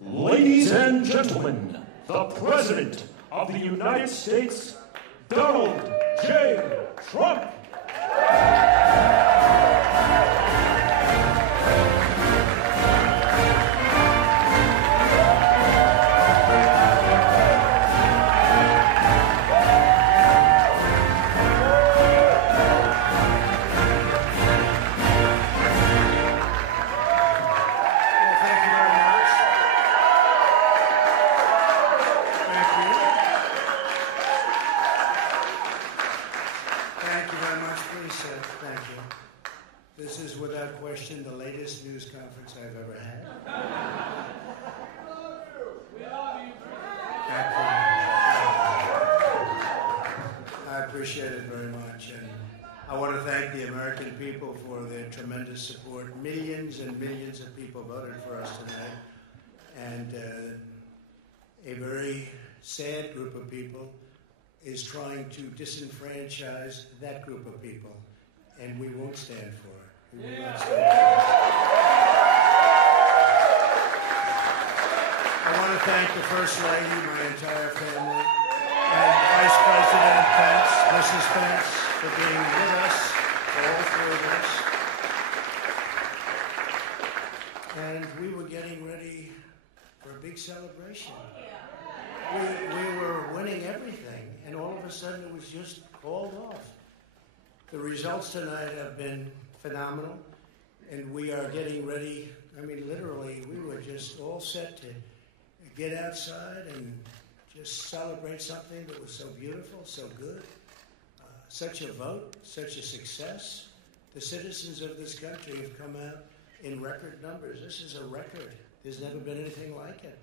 Ladies and gentlemen, the President of the United States, Donald J. Trump. The latest news conference I've ever had. I appreciate it very much, and I want to thank the American people for their tremendous support. Millions and millions of people voted for us tonight, and a very sad group of people is trying to disenfranchise that group of people, and we won't stand for it. I want to thank the First Lady, my entire family, and Vice President Pence, Mrs. Pence, for being with us, all three of us. And we were getting ready for a big celebration. We were winning everything, and all of a sudden it was just called off. The results tonight have been phenomenal, and we are getting ready. I mean, literally, we were just all set to get outside and just celebrate something that was so beautiful, so good. Such a vote, such a success. The citizens of this country have come out in record numbers. This is a record. There's never been anything like it.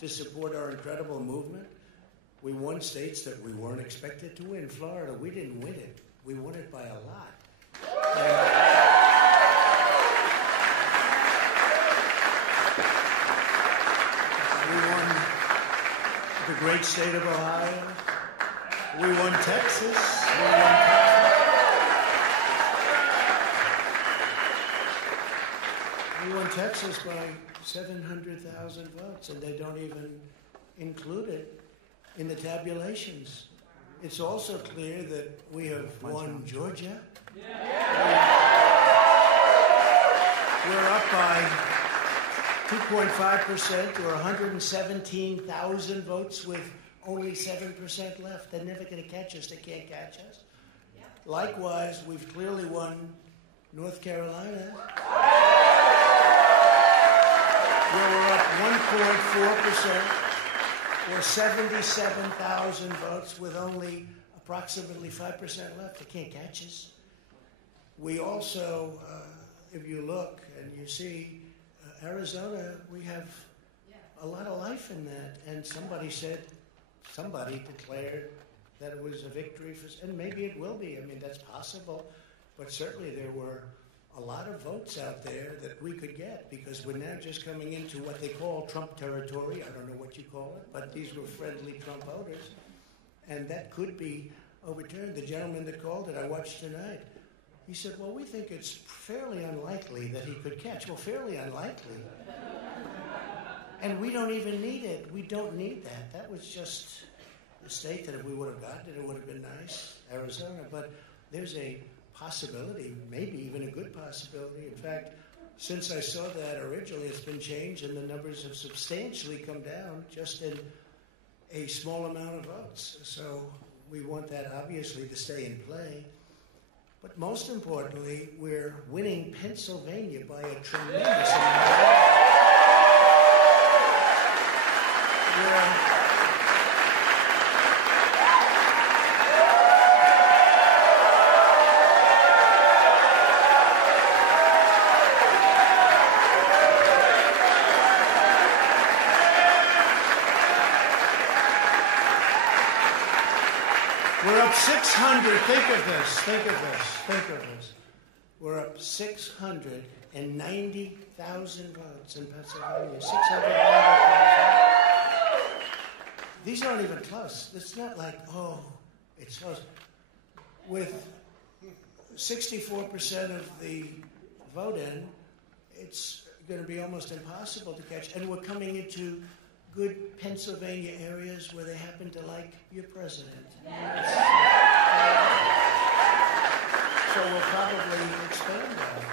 To support our incredible movement, we won states that we weren't expected to win. Florida, we didn't win it. We won it by a lot. We won the great state of Ohio. We won Texas. We won Texas by 700,000 votes, and they don't even include it in the tabulations. It's also clear that we have won Georgia. We're up by 2.5% or 117,000 votes with only 7% left. They're never going to catch us. They can't catch us. Likewise, we've clearly won North Carolina. Where we're up 1.4%. or 77,000 votes with only approximately 5% left. They can't catch us. We also, if you look and you see Arizona, we have a lot of life in that. And somebody declared that it was a victory for, and maybe it will be. I mean, that's possible. But certainly there were a lot of votes out there that we could get because we're now just coming into what they call Trump territory. I don't know what you call it, but these were friendly Trump voters. And that could be overturned. The gentleman that called it, I watched tonight, he said, well, we think it's fairly unlikely that he could catch. Well, fairly unlikely. And we don't even need it. We don't need that. That was just a state that if we would have gotten it, it would have been nice, Arizona. But there's a possibility, maybe even a good possibility. In fact, since I saw that originally, it's been changed and the numbers have substantially come down just in a small amount of votes. So we want that obviously to stay in play. But most importantly, we're winning Pennsylvania by a tremendous amount. We're up 600. Think of this. We're up 690,000 votes in Pennsylvania. 690,000. These aren't even close. It's not like, it's close. With 64% of the vote in, it's going to be almost impossible to catch. And we're coming into good Pennsylvania areas where they happen to like your president. So we'll probably expand that.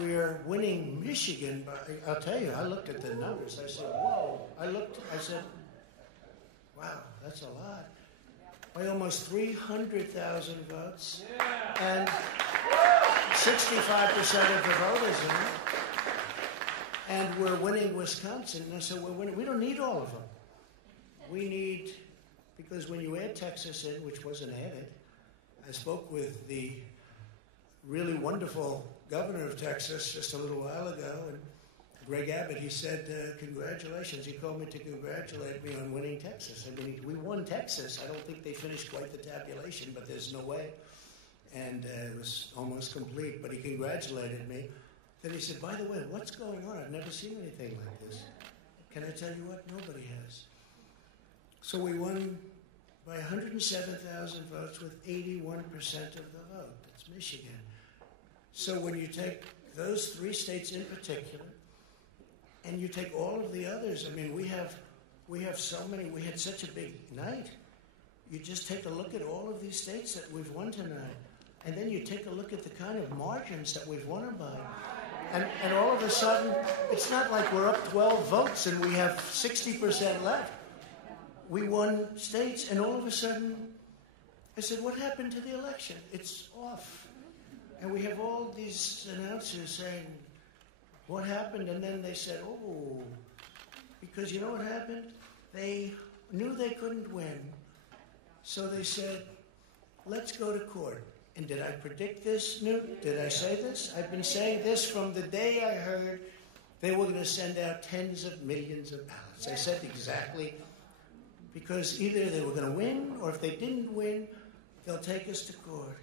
We're winning Michigan, but I'll tell you, I looked at the numbers. I said, whoa. I said, wow, that's a lot. By almost 300,000 votes. And 65% of the voters in it. And we're winning Wisconsin. And I said, we're winning. We don't need all of them. We need, because when you add Texas in, which wasn't added, I spoke with the really wonderful governor of Texas just a little while ago, and Greg Abbott, he said, congratulations. He called me to congratulate me on winning Texas. I mean, we won Texas. I don't think they finished quite the tabulation, but there's no way. And it was almost complete, but he congratulated me. Then he said, by the way, what's going on? I've never seen anything like this. Can I tell you what? Nobody has. So we won by 107,000 votes with 81% of the vote. That's Michigan. So when you take those three states in particular, and you take all of the others, I mean, we have so many. We had such a big night. You just take a look at all of these states that we've won tonight, and then you take a look at the kind of margins that we've won them by. And all of a sudden, it's not like we're up 12 votes and we have 60% left. We won states, and all of a sudden, I said, what happened to the election? It's off. And we have all these announcers saying, what happened? And then they said, oh, because you know what happened? They knew they couldn't win. So they said, let's go to court. And did I predict this, Newt? Did I say this? I've been saying this from the day I heard they were going to send out tens of millions of ballots. I said exactly, because either they were going to win, or if they didn't win, they'll take us to court.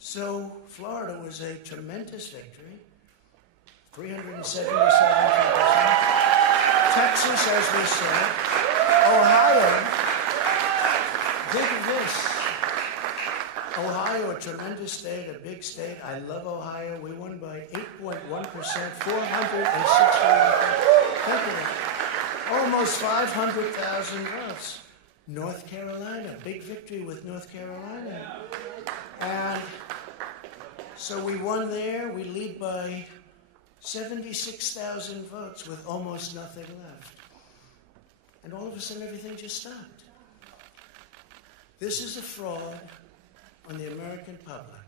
So Florida was a tremendous victory, 377,000. Texas, as we said. Ohio, think of this. Ohio, a tremendous state, a big state. I love Ohio. We won by 8.1%, 460. Almost 500,000 votes. North Carolina, big victory with North Carolina. And so we won there. We lead by 76,000 votes with almost nothing left. And all of a sudden, everything just stopped. This is a fraud on the American public.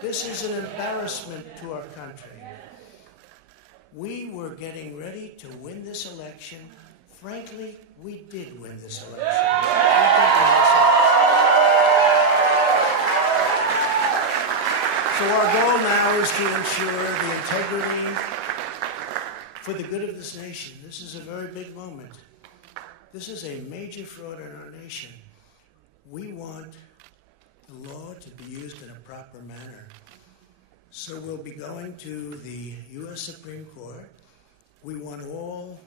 This is an embarrassment to our country. We were getting ready to win this election. Frankly, we did win this election. So our goal now is to ensure the integrity for the good of this nation. This is a very big moment. This is a major fraud in our nation. We want the law to be used in a proper manner. So we'll be going to the U.S. Supreme Court. We want all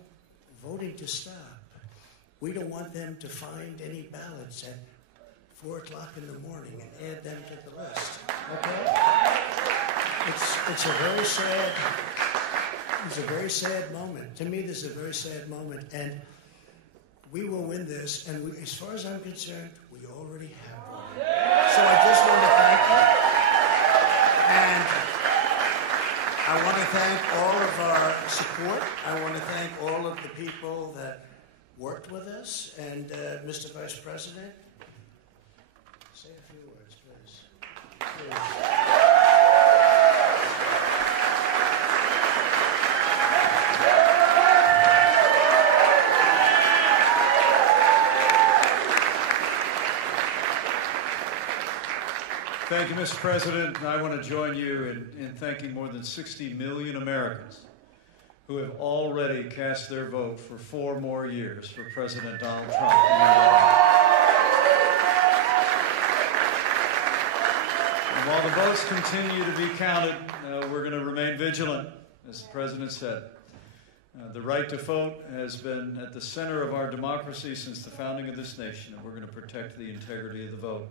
voting to stop. We don't want them to find any ballots at 4 o'clock in the morning and add them to the list. Okay? It's a very sad moment. To me, this is a very sad moment. And we will win this. And we, as far as I'm concerned, we already have won. So I just want to thank you. And I want to thank all of our support. I want to thank all of the people that worked with us. And Mr. Vice President, say a few words, please. Thank you, Mr. President. I want to join you in thanking more than 60 million Americans who have already cast their vote for 4 more years for President Donald Trump. And while the votes continue to be counted, we're going to remain vigilant, as the President said. The right to vote has been at the center of our democracy since the founding of this nation, and we're going to protect the integrity of the vote.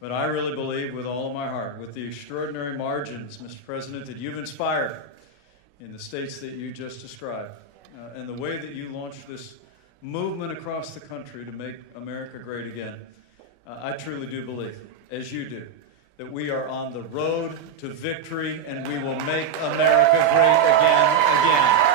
But I really believe with all of my heart, with the extraordinary margins, Mr. President, that you've inspired in the states that you just described, and the way that you launched this movement across the country to make America great again, I truly do believe, as you do, that we are on the road to victory and we will make America great again.